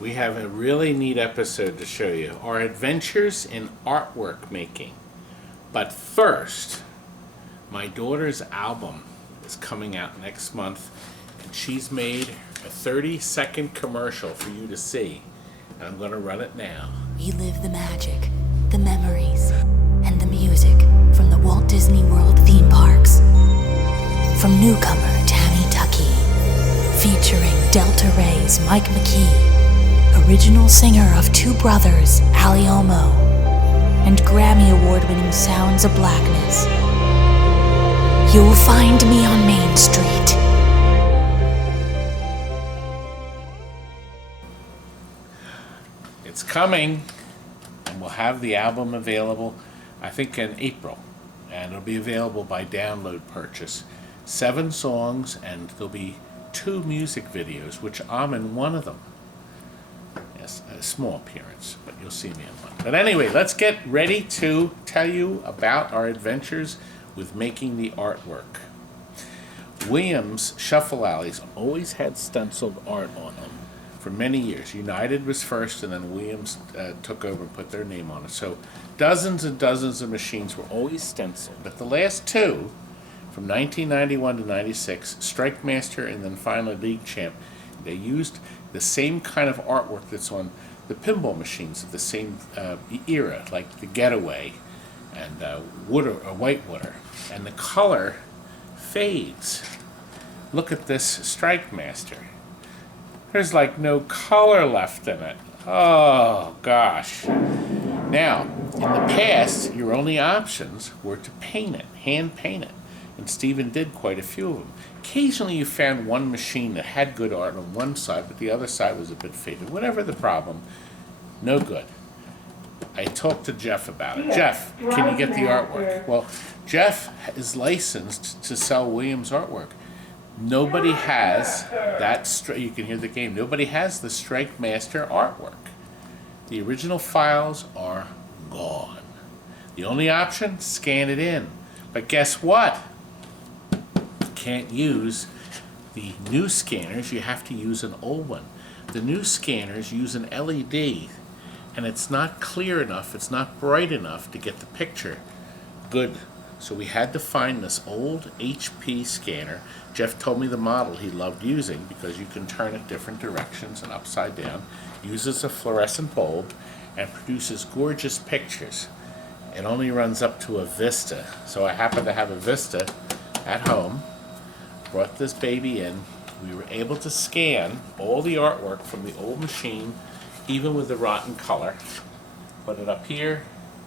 We have a really neat episode to show you. Our adventures in artwork making. But first, my daughter's album is coming out next month, and she's made a 30-second commercial for you to see. And I'm going to run it now. Relive the magic, the memories, and the music from the Walt Disney World theme parks. From newcomer Tammy Tuckey, featuring Delta Ray's Mike McKee, original singer of Two Brothers, Ali Omo, and Grammy Award-winning Sounds of Blackness. You'll find me on Main Street. It's coming, and we'll have the album available, I think, in April. And it'll be available by download purchase. 7 songs, and there'll be 2 music videos, which I'm in one of them. Yes, a small appearance, but you'll see me in one. But anyway, let's get ready to tell you about our adventures with making the artwork. Williams Shuffle Alleys always had stenciled art on them for many years. United was first, and then Williams took over and put their name on it. So dozens and dozens of machines were always stenciled. But the last 2, from 1991 to 96, STRIKEMASTER and then finally League Champ, they used the same kind of artwork that's on the pinball machines of the same era, like the Getaway and Whitewater. And the color fades. Look at this STRIKEMASTER. There's like no color left in it. Oh gosh. Now, in the past, your only options were to paint it, hand paint it. And Stephen did quite a few of them. Occasionally you found one machine that had good art on one side, but the other side was a bit faded. Whatever the problem, no good. I talked to Jeff about it. Jeff, can you get the artwork? Well, Jeff is licensed to sell Williams artwork. Nobody has that, you can hear the game, nobody has the STRIKEMASTER artwork. The original files are gone. The only option, scan it in. But guess what? Can't use the new scanners, you have to use an old one. The new scanners use an LED, and it's not clear enough, it's not bright enough to get the picture good. So we had to find this old HP scanner. Jeff told me the model he loved using because you can turn it different directions and upside down, uses a fluorescent bulb, and produces gorgeous pictures. It only runs up to a Vista. So I happen to have a Vista at home. Brought this baby in. We were able to scan all the artwork from the old machine, even with the rotten color. Put it up here,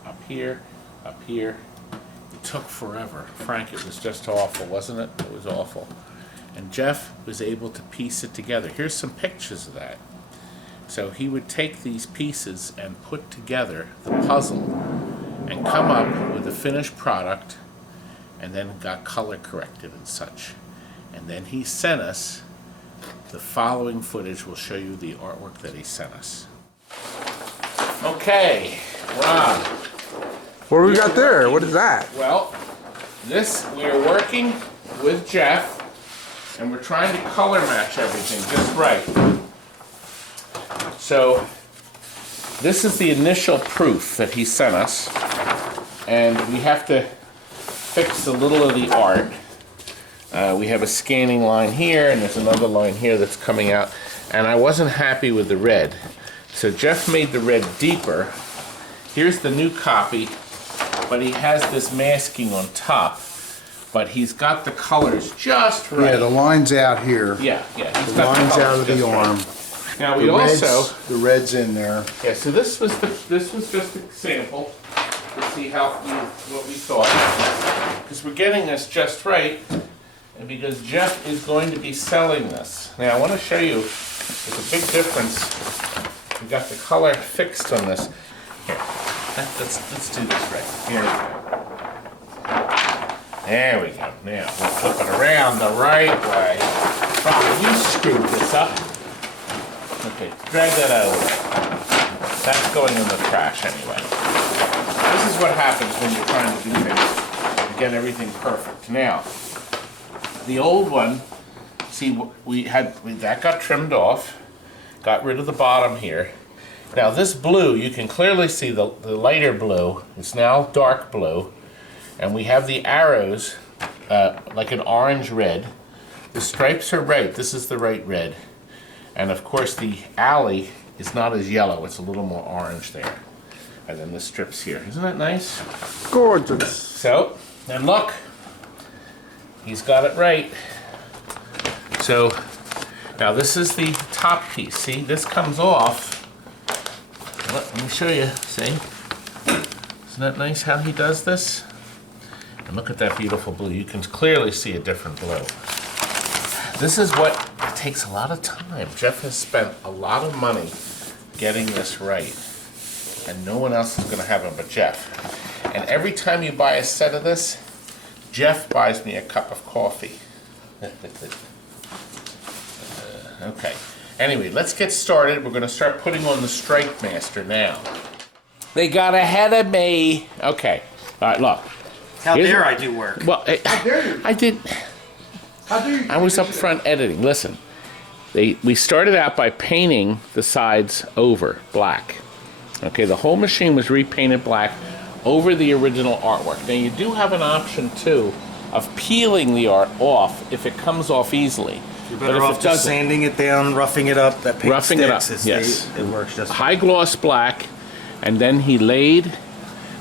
up here, up here. It took forever. Frank, it was just awful, wasn't it? It was awful. And Jeff was able to piece it together. Here's some pictures of that. So he would take these pieces and put together the puzzle and come up with a finished product, and then got color corrected and such. And then he sent us the following footage. Will show you the artwork that he sent us. Okay, Rob. What do we got there? What is that? Well, we're working with Jeff, and we're trying to color match everything just right. So this is the initial proof that he sent us, and we have to fix a little of the art. We have a scanning line here, and there's another line here that's coming out, and I wasn't happy with the red. So Jeff made the red deeper. Here's the new copy, but he has this masking on top, but he's got the colors just right. Yeah, the line's out here. Yeah, he's The got line's colors out of the just right. arm. Now we also, The red's in there. yeah, so this was just a sample to see what we thought, because we're getting this just right, and because Jeff is going to be selling this. Now I want to show you, there's a big difference. We got the color fixed on this. Here, let's do this right. Here we go. There we go. Now we'll flip it around the right way. Probably you screwed this up. Okay, drag that over. That's going in the trash anyway. This is what happens when you're trying to do things. You get everything perfect. Now, the old one, see, that got trimmed off. got rid of the bottom here. Now this blue, you can clearly see the lighter blue. It's now dark blue. And we have the arrows like an orange-red. The stripes are right. This is the right red. And of course the alley is not as yellow. It's a little more orange there. And then the strips here. Isn't that nice? Gorgeous. So, and look. He's got it right. So, now this is the top piece. See, this comes off. Let me show you. See? Isn't that nice how he does this? And look at that beautiful blue. You can clearly see a different blue. This is what it takes a lot of time. Jeff has spent a lot of money getting this right. And no one else is going to have it but Jeff. And every time you buy a set of this, Jeff buys me a cup of coffee. Okay. Anyway, let's get started. We're going to start putting on the STRIKEMASTER now. They got ahead of me. Okay. All right, look. How dare I do work? Well, I did. I was up front editing. Listen, we started out by painting the sides over black. Okay, the whole machine was repainted black over the original artwork. Now you do have an option too of peeling the art off if it comes off easily. You're better off just sanding it down, roughing it up. That paint roughing it up, sticks. yes. It works just high gloss black, and then he laid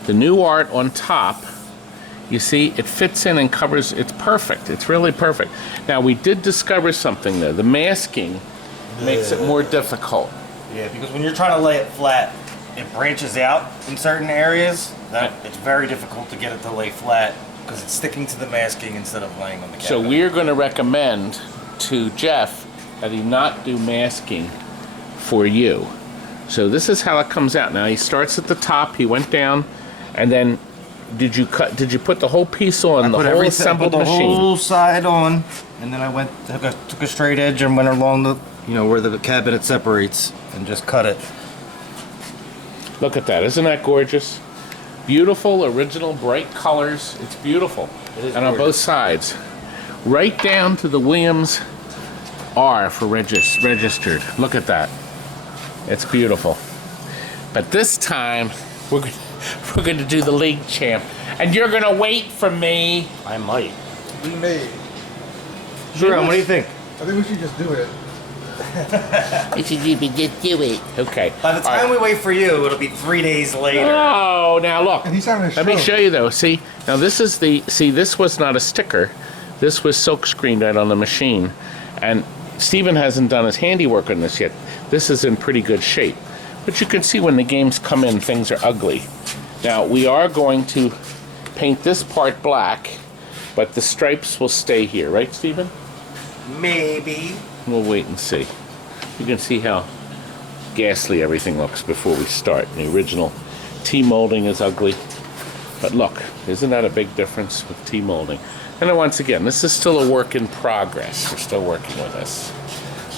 the new art on top. You see, it fits in and covers. It's perfect. It's really perfect. Now we did discover something there. The masking makes it more difficult. Yeah, because when you're trying to lay it flat, it branches out in certain areas. It's very difficult to get it to lay flat because it's sticking to the masking instead of laying on the cabinet. So we're going to recommend to Jeff that he not do masking for you. So this is how it comes out. Now he starts at the top. He went down, and then did you put the whole piece on, the whole assembled machine? The whole side on, and then I took a straight edge and went along the, where the cabinet separates, and just cut it. Look at that. Isn't that gorgeous? Beautiful, original, bright colors. It's beautiful. It is and on both sides. Right down to the Williams R for registered. Look at that. It's beautiful. But this time, we're going to do the league champ. And you're going to wait for me. I might. We may. Sure, what do you think? I think we should just do it. Just do it. Okay. By the time we wait for you, it'll be 3 days later. Oh, now look. And he's having a Let me stroke. show you though. See, now this is this was not a sticker. This was silk screened right on the machine. And Steven hasn't done his handiwork on this yet. This is in pretty good shape. But you can see when the games come in, things are ugly. Now, we are going to paint this part black, but the stripes will stay here. Right, Steven? Maybe. We'll wait and see. You can see how ghastly everything looks before we start. The original T-molding is ugly. But look, isn't that a big difference with T-molding? And then once again, this is still a work in progress. We're still working with this.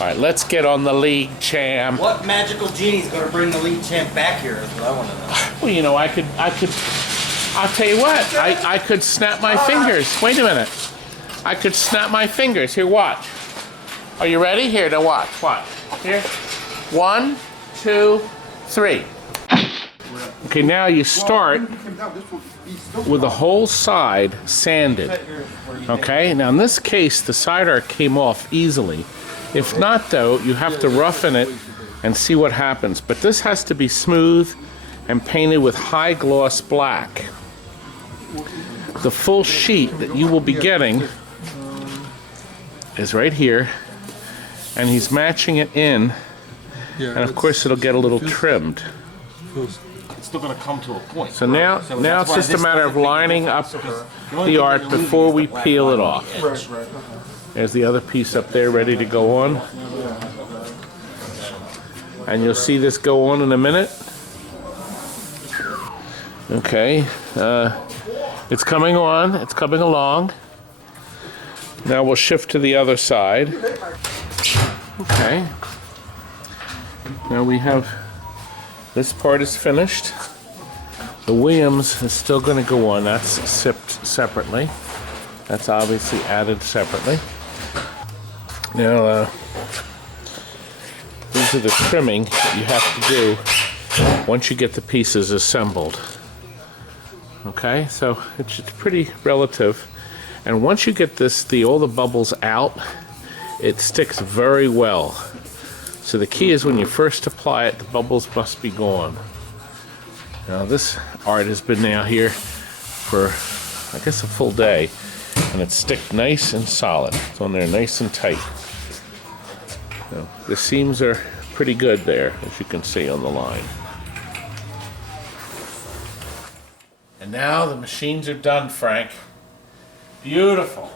All right, let's get on the league champ. What magical genie's going to bring the league champ back here is what I want to know. Well, I'll tell you what, I could snap my fingers. Wait a minute. I could snap my fingers. Here, watch. Are you ready? Here, to watch. Watch. Here. 1, 2, 3. Okay, now you start with the whole side sanded. Okay, now in this case, the side art came off easily. If not, though, you have to roughen it and see what happens. But this has to be smooth and painted with high gloss black. The full sheet that you will be getting is right here, and he's matching it in, and of course it'll get a little trimmed. It's still going to come to a point. So now it's just a matter of lining up the art before we peel it off. There's the other piece up there ready to go on. And you'll see this go on in a minute. Okay, it's coming on, it's coming along. Now we'll shift to the other side. Okay. Now we have, this part is finished. The Williams is still going to go on. That's sipped separately. That's obviously added separately. Now, these these are the trimming you have to do once you get the pieces assembled. Okay, so it's pretty relative. And once you get all the bubbles out, it sticks very well. So the key is when you first apply it, the bubbles must be gone. Now this art has been now here for, I guess, a full day, and it's sticked nice and solid. It's on there nice and tight. So the seams are pretty good there, as you can see on the line. And now the machines are done, Frank. Beautiful.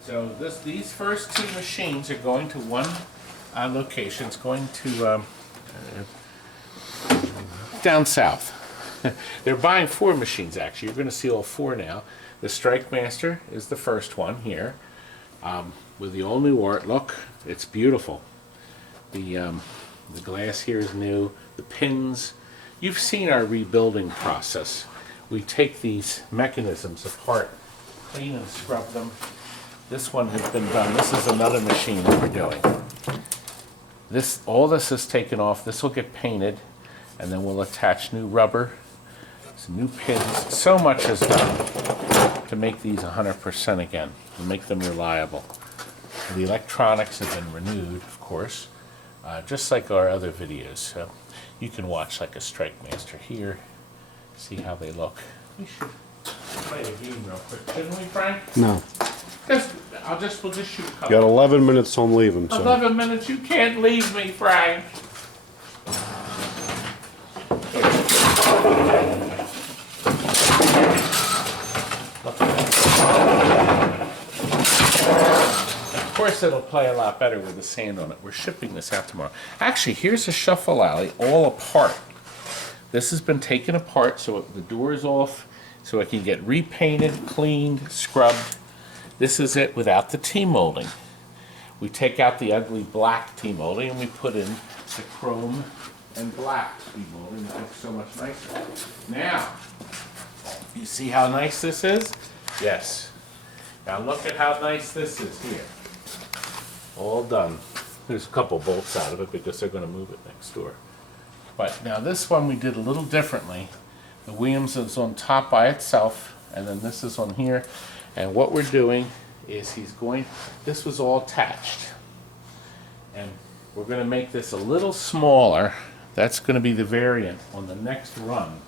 So these first two machines are going to one location. It's going to down south. They're buying 4 machines, actually. You're going to see all 4 now. The STRIKEMASTER is the first one here, with the all new art look. It's beautiful. The glass here is new. The pins. You've seen our rebuilding process. We take these mechanisms apart, clean and scrub them. This one has been done. This is another machine that we're doing. All this is taken off. This will get painted, and then we'll attach new rubber, some new pins. So much is done to make these 100% again, and make them reliable. The electronics have been renewed, of course, just like our other videos. So you can watch like a STRIKEMASTER here, see how they look. We should play a game real quick, shouldn't we, Frank? No. We'll just shoot a couple. Got 11 minutes till I'm leaving, so. 11 minutes, you can't leave me, Frank. Of course, it'll play a lot better with the sand on it. We're shipping this out tomorrow. Actually, here's a shuffle alley all apart. This has been taken apart so the door is off, so it can get repainted, cleaned, scrubbed. This is it without the T-molding. We take out the ugly black T-molding and we put in the chrome and black T-molding. That looks so much nicer. Now, you see how nice this is? Yes. Now look at how nice this is here. All done. There's a couple bolts out of it because they're going to move it next door. But now this one we did a little differently. The Williams is on top by itself, and then this is on here. And what we're doing is this was all attached. And we're going to make this a little smaller. That's going to be the variant on the next run.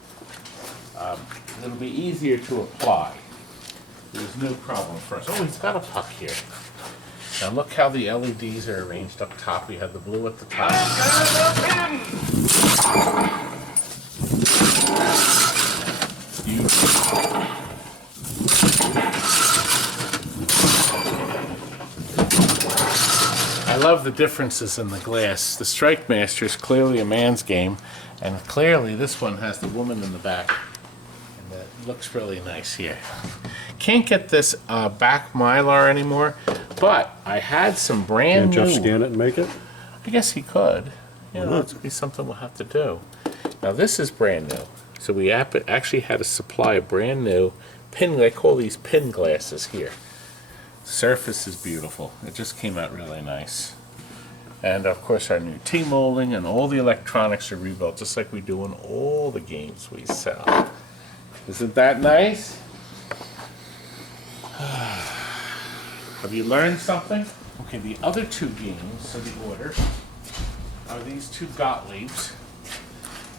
It'll be easier to apply. There's no problem for us. Oh, he's got a puck here. Now look how the LEDs are arranged up top. We have the blue at the top. Beautiful. I love the differences in the glass. The STRIKEMASTER is clearly a man's game, and clearly this one has the woman in the back. And it looks really nice here. Can't get this back Mylar anymore, but I had some brand Can't new. Jeff scan it and make it? I guess he could. You know, that's be something we'll have to do. Now this is brand new. So we actually had a supply of brand new pin. They call these pin glasses here. Surface is beautiful. It just came out really nice. And of course our new T-molding and all the electronics are rebuilt just like we do in all the games we sell. Isn't that nice? Have you learned something? Okay, the other 2 games of the order are these 2 Gottliebs,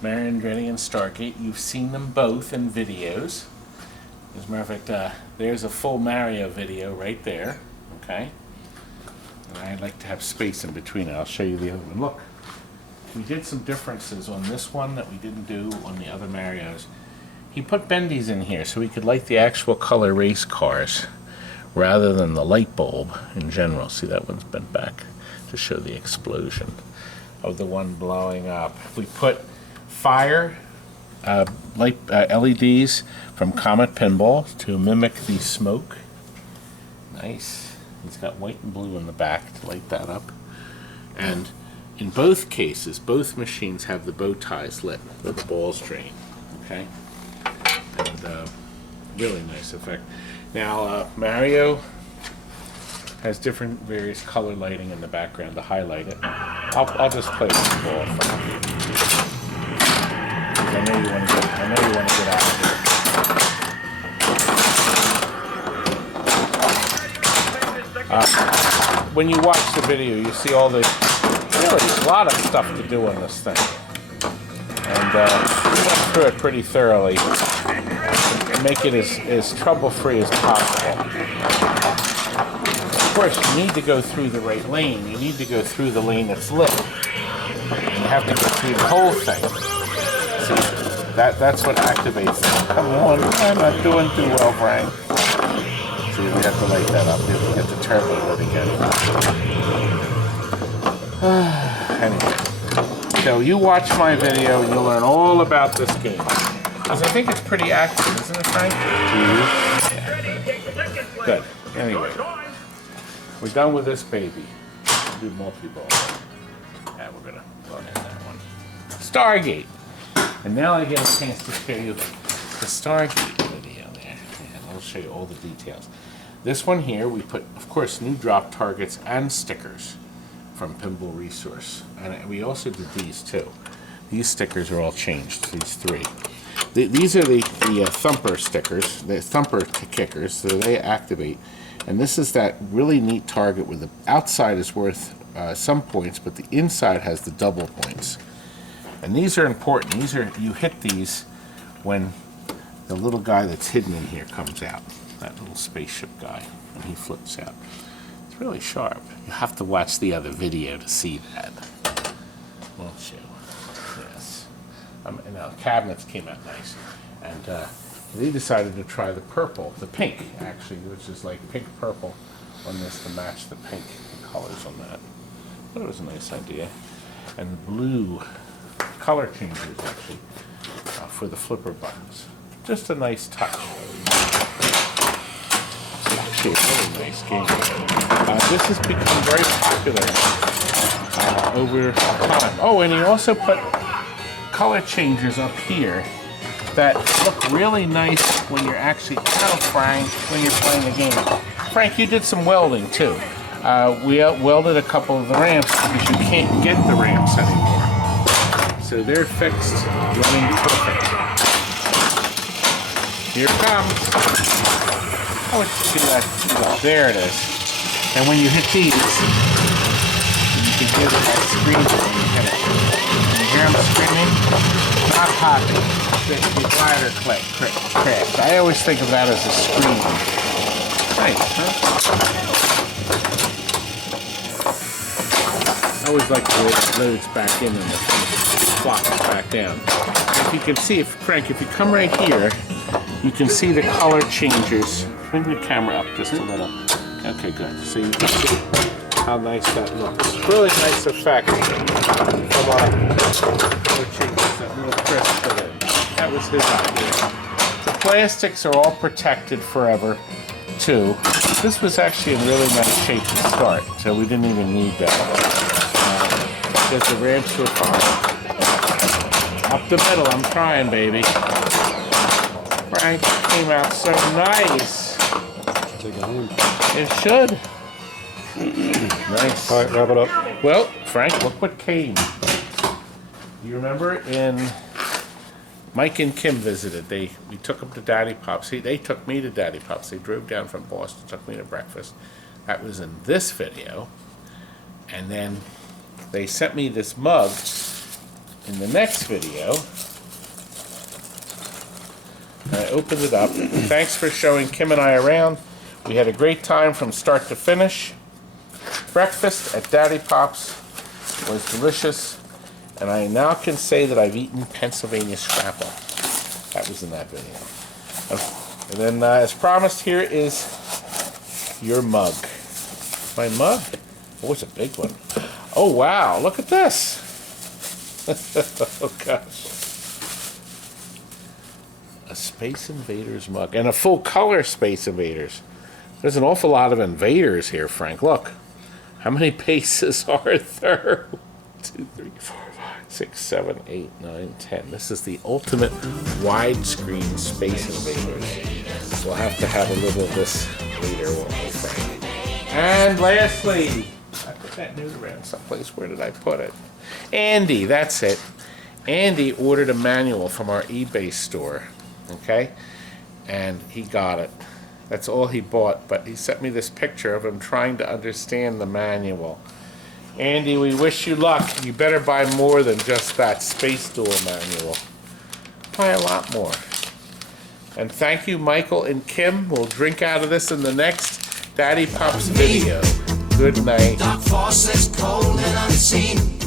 Mario Andretti and Stargate. You've seen them both in videos. As a matter of fact, there's a full Mario video right there, okay? And I'd like to have space in between it. I'll show you the other one. Look, we did some differences on this one that we didn't do on the other Marios. He put bendies in here so we could light the actual color race cars rather than the light bulb in general. See, that one's bent back to show the explosion of the one blowing up. We put fire light LEDs from Comet Pinball to mimic the smoke. Nice. He's got white and blue in the back to light that up. And in both cases, both machines have the bow ties lit with the balls drain. Okay? And really nice effect. Now, Mario Has different various color lighting in the background to highlight it. I'll just play this ball for you. I know you want to get out of here. When you watch the video, you see all the really a lot of stuff to do on this thing, and we went through it pretty thoroughly and make it as trouble-free as possible. Of course, you need to go through the right lane. You need to go through the lane that's lit. You have to go through the whole thing. See, that's what activates it. Come on, I'm not doing too well, Frank. See, we have to light that up. We have to get the turbo lit again. Anyway, so you watch my video and you'll learn all about this game. Because I think it's pretty accurate, isn't it, Frank? Yeah. Good. Anyway, we're done with this baby. We'll do multi-ball. Yeah, we're gonna run in that one. Stargate. And now I get a chance to show you the Stargate video there. And I'll show you all the details. This one here, we put, of course, new drop targets and stickers from Pinball Resource. And we also did these too. These stickers are all changed, these three. These are the Thumper stickers, the Thumper kickers, so they activate. And this is that really neat target where the outside is worth some points, but the inside has the double points. And these are important. These are, you hit these when the little guy that's hidden in here comes out. That little spaceship guy, and he flips out. It's really sharp. You have to watch the other video to see that. Won't you? Yes. And now cabinets came out nice. And they decided to try the purple, the pink, actually, which is like pink purple on this to match the pink colors on that. But it was a nice idea. And blue color changers, actually, for the flipper buttons. Just a nice touch. Actually, a really nice game. This has become very popular over time. Oh, and he also put color changers up here that look really nice when you're actually out, Frank, when you're playing the game. Frank, you did some welding too. We welded a couple of the ramps because you can't get the ramps anymore. So they're fixed, running perfect. Here it comes. Oh, see that? There it is. And when you hit these, you can hear that scream when you hit it. Can you hear them screaming? Not popping. The glider crash. I always think of that as a scream. Nice, huh? I always like the way it loads back in and the flops back down. If you can see, Frank, if you come right here, you can see the color changers. Bring the camera up just a little. Okay, good. So you can see how nice that looks. Really nice effect from our color changers that little Chris put in. That was his idea. The plastics are all protected forever, too. This was actually in really nice shape to start, so we didn't even need that. Because the ramps were fine. Up the middle, I'm trying, baby. Frank, came out so nice. Take it home. It should. Nice. All right, wrap it up. Well, Frank, look what came. You remember in Mike and Kim visited. We took them to Daddy Pop's. They took me to Daddy Pop's. They drove down from Boston, took me to breakfast. That was in this video. And then they sent me this mug in the next video. I opened it up. Thanks for showing Kim and I around. We had a great time from start to finish. Breakfast at Daddy Pop's was delicious, and I now can say that I've eaten Pennsylvania scrapple. That was in that video. And then, as promised, here is your mug. My mug? Oh, it's a big one. Oh, wow, look at this. Oh, gosh. A Space Invaders mug, and a full color Space Invaders. There's an awful lot of invaders here, Frank. Look. How many bases are there? 1, 2, 3, 4, 5, 6, 7, 8, 9, 10. This is the ultimate widescreen Space Invaders. We'll have to have a little of this later, won't we, Frank? And lastly, I put that note around someplace. Where did I put it? Andy, that's it. Andy ordered a manual from our eBay store, okay? And he got it. That's all he bought, but he sent me this picture of him trying to understand the manual. Andy, we wish you luck. You better buy more than just that Space Duel manual. Buy a lot more. And thank you, Michael and Kim. We'll drink out of this in the next Daddy Pups video. Good night. Dark forces cold and unseen.